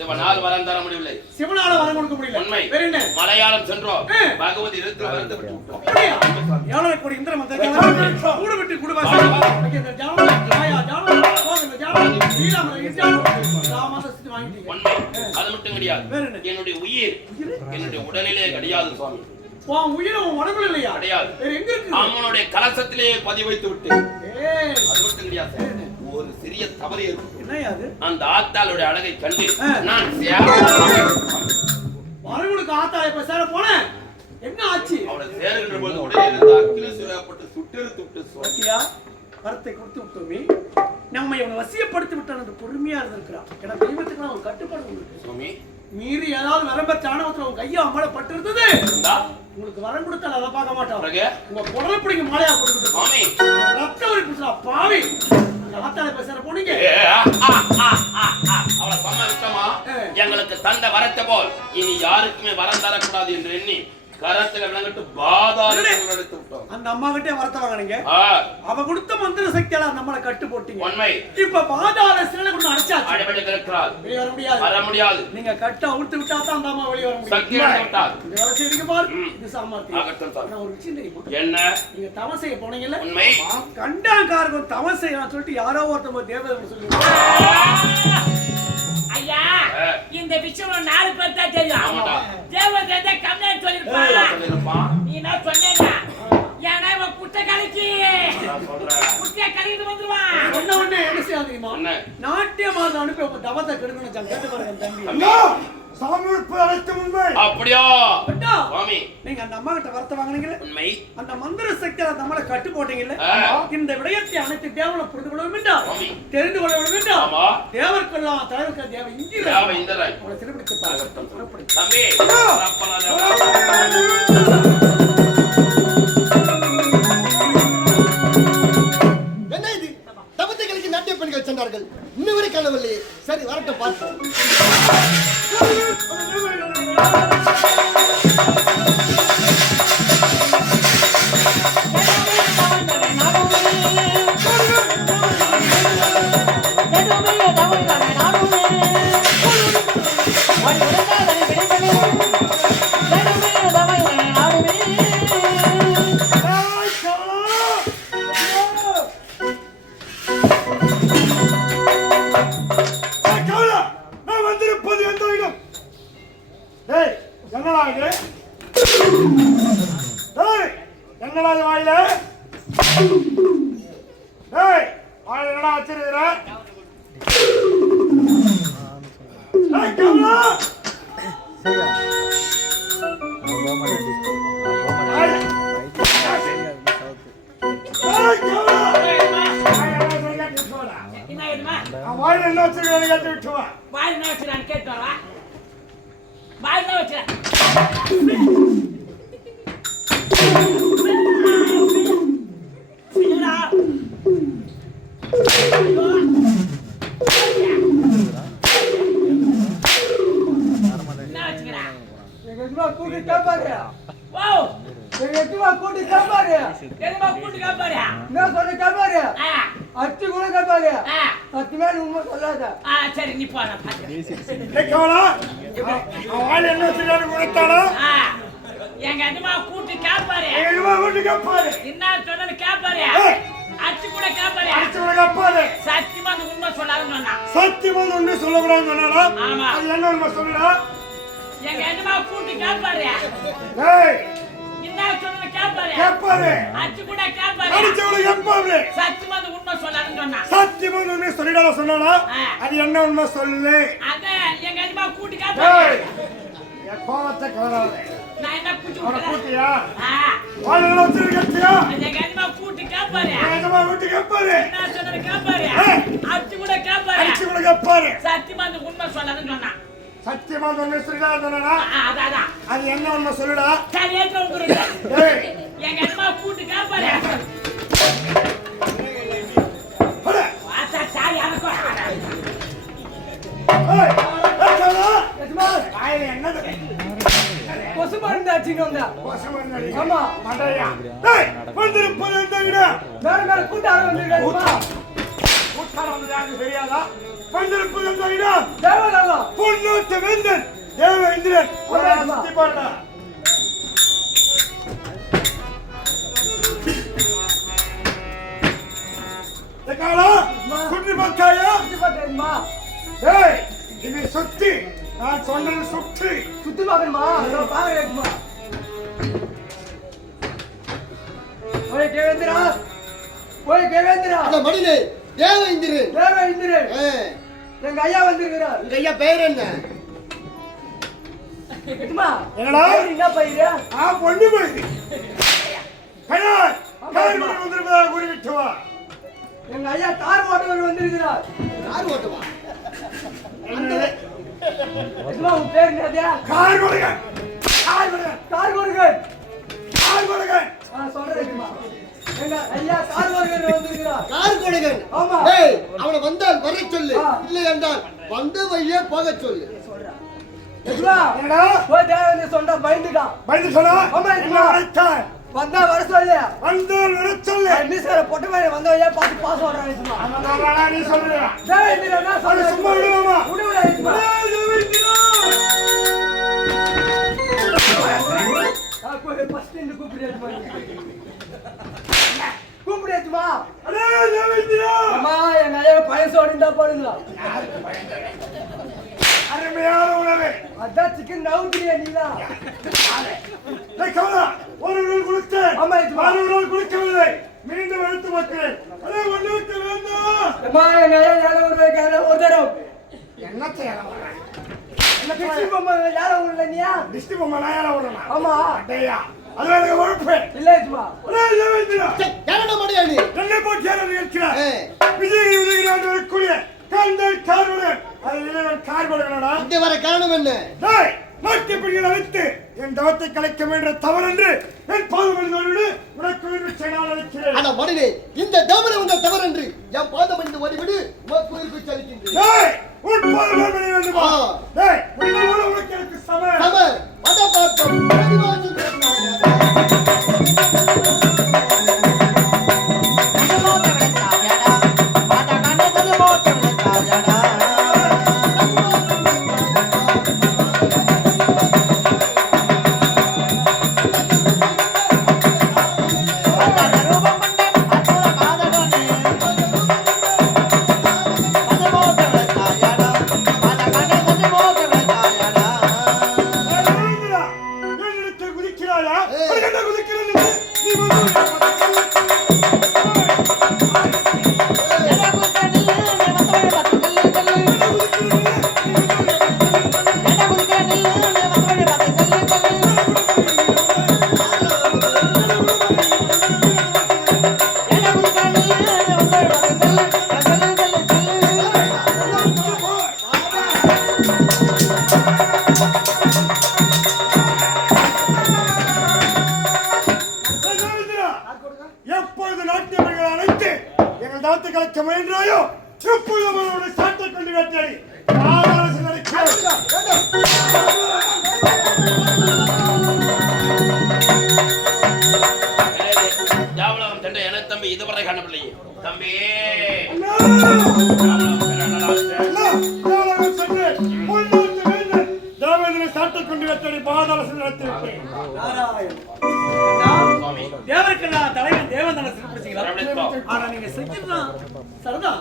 சிவனால் வரம் தர முடியவில்லை. சிவனால வரம் கொடுக்க முடியல. உண்மை. வேற என்ன? மலையாளம் சென்றோம். பகவதி இடத்துல வரந்து விட்டு விட்டோம். எவ்வளவு கோடி இந்திர மந்திரங்கள் கூட விட்டு குடுவாச. இந்த ஜாவன மாயா ஜாவன போங்க ஜாவன ஈராம ராமசஸ்தி வாங்கிட்டீங்க. உண்மை. அது மட்டும் கிடையாது. என்னுடைய உயிர் என்னுடைய உடலிலே கிடையாது சுவாமி. உன் உயிர் உன் உடம்புல இல்லையா? கிடையாது. வேற எங்க இருக்கு? அம்மனுடைய கலசத்திலே பதிவு வைத்து விட்டேன். அது மட்டும் கிடையாது. ஒரு சிறிய தவறு ஏற்பட்டது. என்னையா அது? அந்த ஆத்தாளுடைய அழகை கண்டு நான் மறுபடியும் ஆத்தாளை இப்ப சேர போனேன். என்ன ஆச்சு? அவளை சேருகின்ற பொழுது உடனே இருந்து அக்கினி சுடப்பட்டு சுட்டெடுத்து விட்டு சுவாமியா வரத்தை கொடுத்து விட்டோமே. நம்ம இவனை வசியப்படுத்தி விட்டான் என்று பொறுமையா இருந்திருக்கிறான். ஏன்னா தெய்வத்துக்கு ஒரு கட்டுப்பாடு உண்டு சுவாமி. மீறி ஏதாவது வரம்பற்ற ஆணவத்துல உங்க கையா அம்மாவை பட்டு இருந்தது. உங்களுக்கு வரம் கொடுத்தால் அதை பார்க்க மாட்டோம். உங்க குடலை பிடிங்க மாலையா கொடுத்துட்டு சுவாமி ரத்த ஒரு புதுசா பாவி ஆத்தாளை பேசுற போனீங்க. அவளை சொன்ன விட்டமா எங்களுக்கு தந்த வரத்தை போல் இனி யாருக்குமே வரம் தரக்கூடாது என்று எண்ணி கரத்துல விளங்கிட்டு பாதாளத்தில் எடுத்து விட்டோம். அந்த அம்மா கிட்டே வரத்த வாங்கினீங்க. அவ கொடுத்த மந்திர சக்தியால நம்மளை கட்டு போட்டீங்க. உண்மை. இப்ப பாதாள சிறையில கொண்டு அடைச்சாச்சு. அடைபட்டு கிடக்கிறாள். வெளிய வர முடியாது. வர முடியாது. நீங்க கட்ட அவுத்து விட்டா தான் அந்த அம்மா வெளிய வர முடியும். சக்தி விட்டாள். இந்த வேலை செய்வீங்க பாரு. இது சாமர்த்தியம். ஆகட்டும் சார். நான் ஒரு விஷயம் தெரியுமா? என்ன? நீங்க தவம் செய்ய போனீங்கல்ல? உண்மை. கண்டாங்காரகம் தவம் செய்யலாம் சொல்லிட்டு யாரோ ஒருத்தவங்க தேவதை சொல்லுவாங்க. ஐயா இந்த விஷயம் 4 பேர் தான் தெரியும். தேவதை கம்மியான்னு சொல்லிருப்பான். நீ என்ன சொன்னேன்னா ஏன்னா இவன் குட்டை கழிச்சு குட்டியை கழிட்டு வந்துருவான். ஒண்ணு என்ன செய்ய தெரியுமா? நாட்டியமாக அனுப்பி தவத்தை கெடுக்கணும் கேட்டு பாருங்க தம்பி. சாமியுட்பு அழைத்து உண்மை. அப்படியா? சுவாமி நீங்க அந்த அம்மா கிட்ட வரத்த வாங்குனீங்கல? உண்மை. அந்த மந்திர சக்தியால நம்மள கட்டு போட்டீங்கல? இந்த விடயத்தை அனைத்து தேவனை புரிந்து கொள்ள வேண்டும். தெரிந்து கொள்ள வேண்டும். ஆமா. தேவர்க்கெல்லாம் தலைவர்கள் தேவ இந்திரன். தேவ இந்திரன். அவளை திருப்பிட்டு பாருங்க. தம்பி என்ன இது? தவத்தை கலைக்கு நாட்டிய பெண்கள் சென்றார்கள். இன்னும் வரை காணவில்லை. சரி வரட்டும் பார்ப்போம். சரி நீ போற எங்க அம்மா கூட்டி கேப்பாரு. என்ன சொன்னது கேப்பாரு. அச்சு கூட கேப்பாரு. சத்தியமா அந்த உண்மை சொல்லாதுன்னு சொன்னா. சத்தியமா உண்மை சொல்லக்கூடாதுன்னு சொன்னாரா? ஆமா. அது என்ன உண்மை சொல்லுடா? எங்க அம்மா கூட்டி கேப்பாரு. என்ன சொன்னது கேப்பாரு. அச்சு கூட கேப்பாரு. சத்தியமா அந்த உண்மை சொல்லாதுன்னு சொன்னா. சத்தியமா உண்மை சொல்லிடாத சொன்னானா? அது என்ன உண்மை சொல்லு? அத எங்க அம்மா கூட்டி கேப்பாரு. கோவத்தை கலராத. நான் என்ன கூட்டி கூட்டியா? வாழல வச்சிருக்கறியா? எங்க அம்மா கூட்டி கேப்பாரு. எங்கம்மா கூட்டி கேப்பாரு. என்ன சொன்னது கேப்பாரு. அச்சு கூட கேப்பாரு. சத்தியமா அந்த உண்மை சொல்லாதுன்னு சொன்னா. சத்தியமா உண்மை சொல்லிடாத சொன்னானா? அதான். அது என்ன உண்மை சொல்லுடா? சரி ஏற்ற வந்துருங்க. எங்க அம்மா கூட்டி கேப்பாரு. போடா. வாசா சாரி அனுப்பா. ஏய் ஏச்சலா. எஜமான் ஆயில என்னது? கொசு மருந்து அடிச்சிங்க வந்தா. கொசு மருந்து அடி. ஆமா மண்டையா. டேய் வந்துரு போறேன் டேய். மேல கூட்டார வந்துருடா. தெரியாதா? வந்திருப்பது அந்த இடம் தேவலல்லா பொன்னோட்ட வேந்தன் தேவேந்திரன். சுத்தி பாருடா. சுற்றி பார்த்தாயா? ஏய், இது சுத்தி. நான் சொன்னது சுற்றி. சுத்தி பாக்கணுமா? பாக்கணுமா? ஓய் தேவேந்திரா, ஓய் தேவேந்திரா. அந்த மணிலே தேவேந்திரன். தேவேந்திரன் எங்க ஐயா வந்திருக்கிறார். உங்க ஐயா பெயர் என்ன? என்னடா என்ன பையா? பொண்ணு போய் வந்திருப்பதா குறிவிட்டு வா. எங்க ஐயா கார் ஓட்டுவர் வந்திருக்கிறார். கார் ஓட்டுவா? உன் பேர் என்னது? கார் கொடுங்க. கார் கொடுங்க. கார் கொடுங்க. கார் கொடுங்க. சொல்றேன். எங்க ஐயா கார் ஓட்டுவர் வந்திருக்கிறார். கார் கொடுங்க. ஆமா. ஏய், அவனை வந்தால் வர சொல்லு. இல்லை என்றால் வந்த வழியே போக சொல்லு. என்னடா போய் தேவேந்திர சொன்னா பயந்துட்டான். பயந்து சொன்னா? ஆமா. என்ன அழைத்தாய்? வந்தா வர சொல்லு. வந்தால் வர சொல்லு. மிஸ்டர் பொட்டு மாதிரி வந்த வழியா பார்த்து பாஸ் ஓடுறான். சும்மா ஆமாடா, நீ சொல்றியா? தேவேந்திர என்ன சொல்ற? சும்மா விடுவாமா? விடுவா சும்மா. ஃபர்ஸ்ட் இந்த கூப்பிடுமா? கூப்பிடுமா? அடே தேவேந்திரா. அம்மா என் ஐயா பயசோடு இருந்தா போடுங்க. அருமையான உணவு. அதான் சிக்கன் நவுத்திரியா நீலா? ஒரு நாள் குளித்தேன். ஆமா, இது மறுநாள் குளிக்கவில்லை. மீண்டும் எடுத்து வைக்கிறேன். அதே ஒன்று விட்டு வேண்டாம். அம்மா என் ஐயா யாரும் ஒரு வைக்க ஒரு தரம். என்ன செய்யலாம்? என்ன கிச்சி பொம்மை யாரும் உள்ள நீயா? டிஸ்டி பொம்மை நான் யாரா விடணும்? ஆமா. அட்டையா, அது எனக்கு உழைப்பு. இல்ல சும்மா. அடே தேவேந்திரா. யாரடா மடியா நீ? என்னை போட்டு யாரும் இருக்கிறார்? ஏய், விஜய் வரக்கூடிய கண்டை கார்வலன். அது இளைவன் கார்வலனடா. இங்க வர காரணம் என்ன? டேய், நாட்டை பெண்கள் அழைத்து என் தவத்தை கலைக்க வேண்டிய தவறென்று என் பாதமணிந்தோடு உனக்கு உயிர் செய்யலாம் அழைக்கிறேன். ஆனா மடிலே இந்த தேவனை வந்த தவறன்று என் பாதம் என்று ஓடிவிடு. உனக்கு உயிர் செலுத்தின்றேன். டேய், உன் பாதமணி வேண்டுமா? ஆ. டேய், உனக்கு எனக்கு சம. சமர் வட பார்த்தோம். பிரதிவாசம் எப்பொழுது நாட்டிய பெண்கள் அழைத்து எங்கள் தவத்தை கலைக்க முயன்றாயோ எப்பொழுது அவர்களுடைய சாட்டை கொண்டு வேட்டையாடி ஆதாரசு ஜாவலம் சென்ற என தம்பி இதுவரை காணவில்லை. தம்பி சாட்டை கொண்டு வேட்டையாடி பாதாளசு நடத்திவிட்டேன். தேவருக்கெல்லாம் தலைவன் தேவதான சிறப்பிச்சீங்களா? ஆனா நீங்க செஞ்சதுதான் சரிதான்.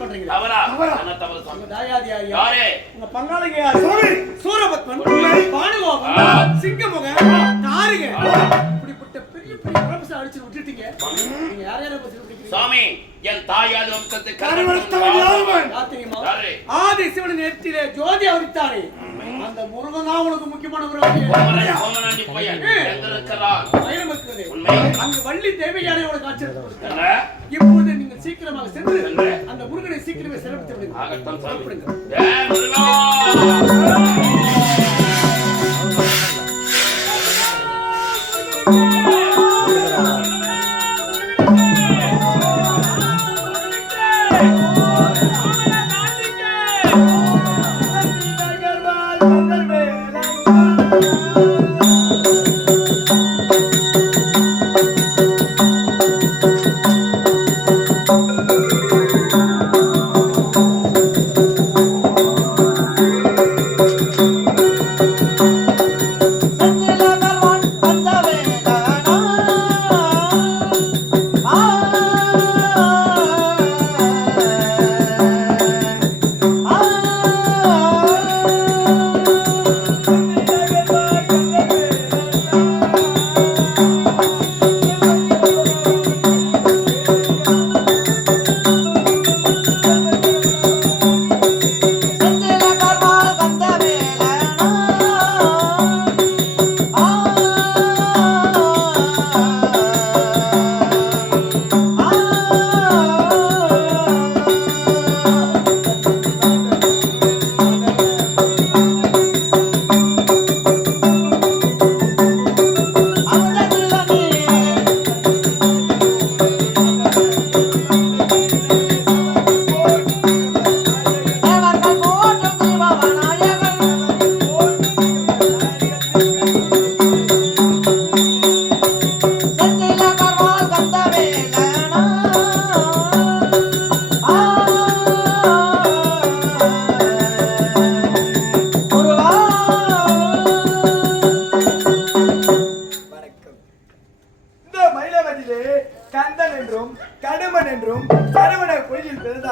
பண்றீங்க தவறா? என்ன தவறு சாமி? தாயாதியார் யாரே? உங்க பங்காளிங்க யாரு? சூரபத்மன், பானுகோபன், சிங்கமுகன், தாருக இப்படிப்பட்ட பெரிய பெரிய பிரபசம் அடிச்சு விட்டுட்டீங்க. நீங்க யார் யாரை பத்தி சொல்றீங்க? சாமி, என் தாயாதி வம்சத்தை ஆதி சிவனின் நெற்றியிலே ஜோதி அவரித்தாரே அந்த முருகன் தான் உங்களுக்கு முக்கியமான அங்கு வள்ளி தேவையானையோட காட்சி. இப்போது நீங்க சீக்கிரமாக சென்று அந்த முருகனை சீக்கிரமே சிறப்பித்து விடுங்க.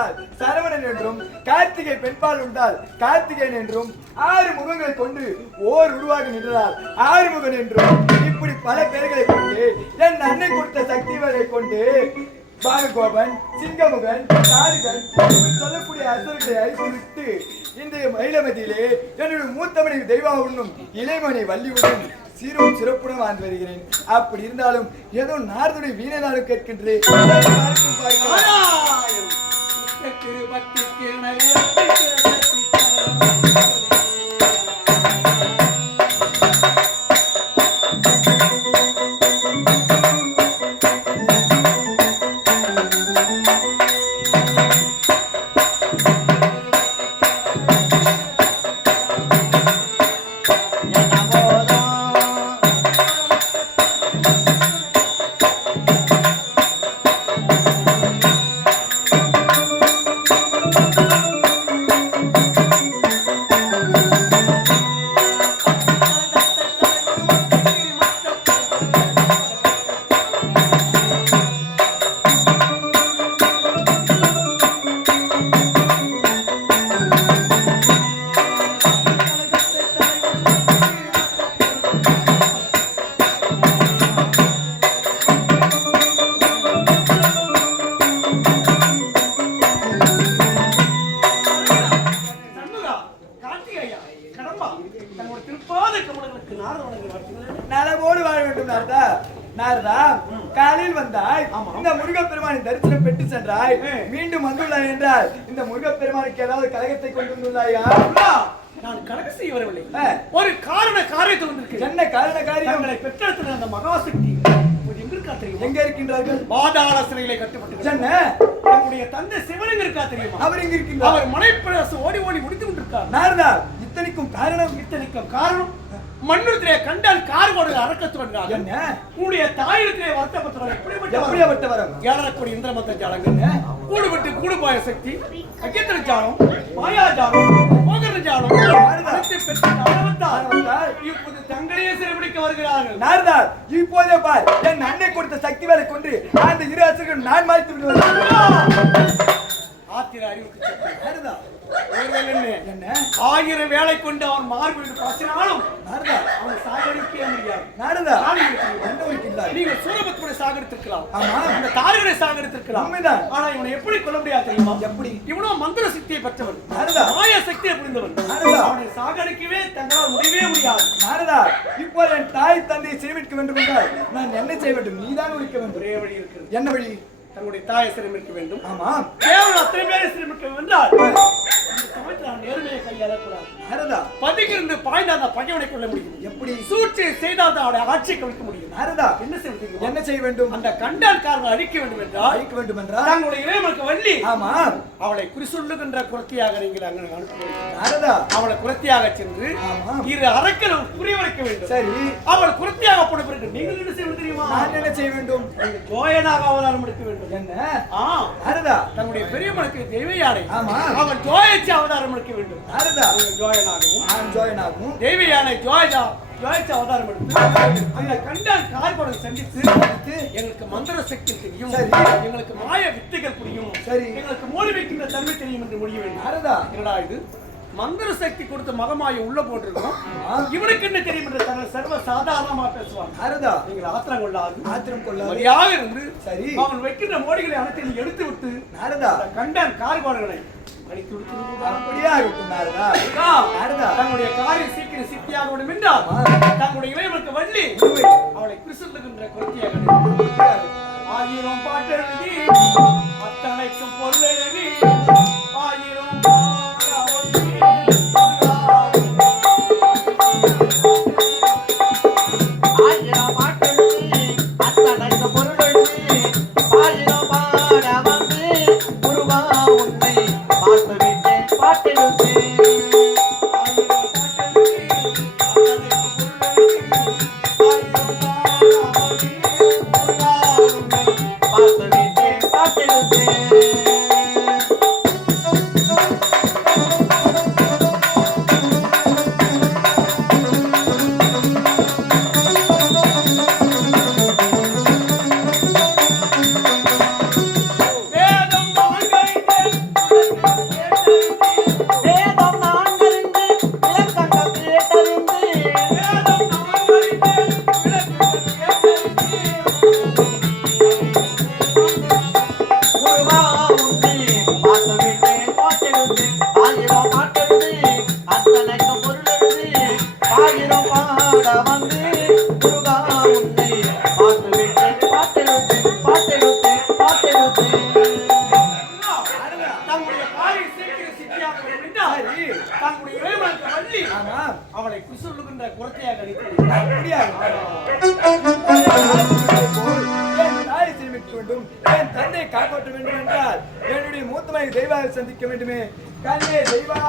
உண்டால் சரவணன் என்றும், கார்த்திகை பெண்பால் உண்டால் கார்த்திகேயன் என்றும், 6 முகங்களை கொண்டு ஓர் உருவாக நின்றால் ஆறுமுகன் என்றும், இப்படி பல பெயர்களை கொண்டு என் அன்னை கொடுத்த சக்திகளை கொண்டு பாலகோபன், சிங்கமுகன், தாரிகன் சொல்லக்கூடிய அசுரர்களை அழித்துவிட்டு இன்றைய மயிலமதியிலே என்னுடைய மூத்தமணி தெய்வா உண்ணும் இளைமணி வள்ளியுடன் சீரும் சிறப்புடன் வாழ்ந்து வருகிறேன். அப்படி இருந்தாலும் ஏதோ நாரதுடைய வீணனாலும் கேட்கின்றேன். நலமோடு வாழ வேண்டும் நாரதா. நாரதா, காலையில் வந்தாய், இந்த முருகப்பெருமானின் தரிசனம் பெற்று சென்றாய், மீண்டும் வந்துள்ளாய் என்றால் இந்த முருகப்பெருமானுக்கு ஏதாவது கலகத்தை கொண்டு வந்துள்ளாயா? நான் கணக்கு செய்ய வரவில்லை. ஒரு காரியத்தை வந்திருக்கு. என்ன காரண காரியம்? பெற்றெடுத்த அந்த மகாசக்தி எங்க இருக்கின்றார்கள்? பாதாள சிறையிலே கட்டப்பட்டு. நம்முடைய தந்தை சிவன் எங்க இருக்கா தெரியுமா? அவர் எங்க இருக்கின்றார்? அவர் மனைப்பிரசு ஓடி முடித்து கொண்டிருக்கார். நாரதா, இத்தனைக்கும் காரணம் மண்ணுத்திலே கண்டால் கார் ஓடுகிற அரக்கத்துவன் என்ன? உன்னுடைய தாயிடத்திலே வருத்தப்பட்டவர் எப்படிப்பட்டவர்? ஏழரக்கூடிய இந்திரமத்த ஜாலங்க, கூடுபட்டு கூடுபாய சக்தி, அக்கியத்திர ஜாலம், மாயாஜாலம், மோகர ஜாலம், இப்போது தங்களையே சிறைபிடிக்க வருகிறார்கள். நாரதா, இப்போதே பார், என் அன்னை கொடுத்த சக்தி வேலை கொண்டு அந்த இரு அசுரர்கள் நான் மாய்த்து விடுவேன். ஆத்திர அறிவுக்கு நாரதா, என்ன 1000 வேலை கொண்டு அவன் மார்பில் பாசினாலும் அவன் சாகடிக்கவே முடியாது. நாரதா, நீங்க சூரபத்மனை சாகடித்திருக்கலாம், இந்த தாரகனை சாகடித்திருக்கலாம், ஆனா இவனை எப்படி கொல்ல முடியாது தெரியுமா? எப்படி? இவனோ மந்திர சக்தியை பெற்றவன், மாய சக்தியை புரிந்தவன். அவனை சாகடிக்கவே தங்களால் முடியவே முடியாது. நாரதா, இப்போ என் தாய் தந்தையை சேமிக்க வேண்டும் என்றால் நான் என்ன செய்ய வேண்டும்? நீதான் ஒழிக்க வேண்டும். ஒரே வழி இருக்கிறது. என்ன வழி? தங்களுடைய தாயை சிரமிக்க வேண்டும். ஆமா, கேவலம் அத்தனை பேரை சிரமிக்க என்றால் நேர்மையை கையாளக்கூடாது. நாரதா, பதுங்கிருந்து பாய்ந்த அந்த பகைவனை கொள்ள முடியும். எப்படி? சூழ்ச்சி செய்தால் தான் அவனை ஆட்சியை கவிழ்க்க முடியும். நாரதா, என்ன செய்ய வேண்டும்? அந்த கண்டால்காரனை அழிக்க வேண்டும் என்றால் தங்களுடைய இளையமனுக்கு வள்ளி, ஆமா, அவளை குறிசொல்லுகின்ற குரத்தியாக நீங்கள் அங்கே அனுப்புவீர்கள். நாரதா, அவளை குரத்தியாக சென்று இரு அரக்கனை புரிய வைக்க வேண்டும். சரி, அவள் குரத்தியாக போன பிறகு நீங்கள் என்ன செய்ய தெரியுமா? நான் என்ன செய்ய வேண்டும்? ஜோயனாக அவதாரம் எடுக்க வேண்டும். என்ன? நாரதா, தங்களுடைய பெரியம்மனுக்கு தெய்வ யானை, ஆமா, அவள் ஜோயச்சி அவதாரம் எடுக்க வேண்டும். நாரதா, ஜோயனாகவும் தெய்வ யானை ஜோயச்சி அவதாரம் எடுத்து அந்த கண்டால் கார்பனை சந்தித்து எங்களுக்கு மந்திர சக்தி தெரியும், எங்களுக்கு மாய வித்தைகள் புரியும், சரி, எங்களுக்கு மோடி வைக்கின்ற தன்மை தெரியும் என்று முடிய வேண்டும். நாரதா, என்னடா இது மந்திர சக்தி கொடுத்த மகமாய உள்ள போட்டிருக்கோம், இவனுக்கு என்ன தெரியும் என்று தங்கள் சர்வ சாதாரணமா பேசுவாங்க. நாரதா, நீங்கள் ஆத்திரம் கொள்ளாது மரியாக இருந்து சரி அவன் வைக்கின்ற மோடிகளை அனைத்தையும் எடுத்து விட்டு நாரதா கண்டான் கார்கோடர்களை அடித்து விட்டு அப்படியே இருக்கும். நாரதா, தங்களுடைய காரியம் சீக்கிரம் சித்தியாக வேண்டும் என்றால் தங்களுடைய இளையவனுக்கு வள்ளி அவளை குறிசொல்லுகின்ற கொத்தியாக 1000 பாட்டு எழுதி அத்தனைக்கும் பொருள் எழுதி 1000 பாட்டு என் தாயை சேமிக்க வேண்டும், என் தந்தையை காப்பாற்ற வேண்டும் என்றால் என்னுடைய மூத்த மகன் தெய்வாவை சந்திக்க வேண்டுமே. கண்ணே தெய்வா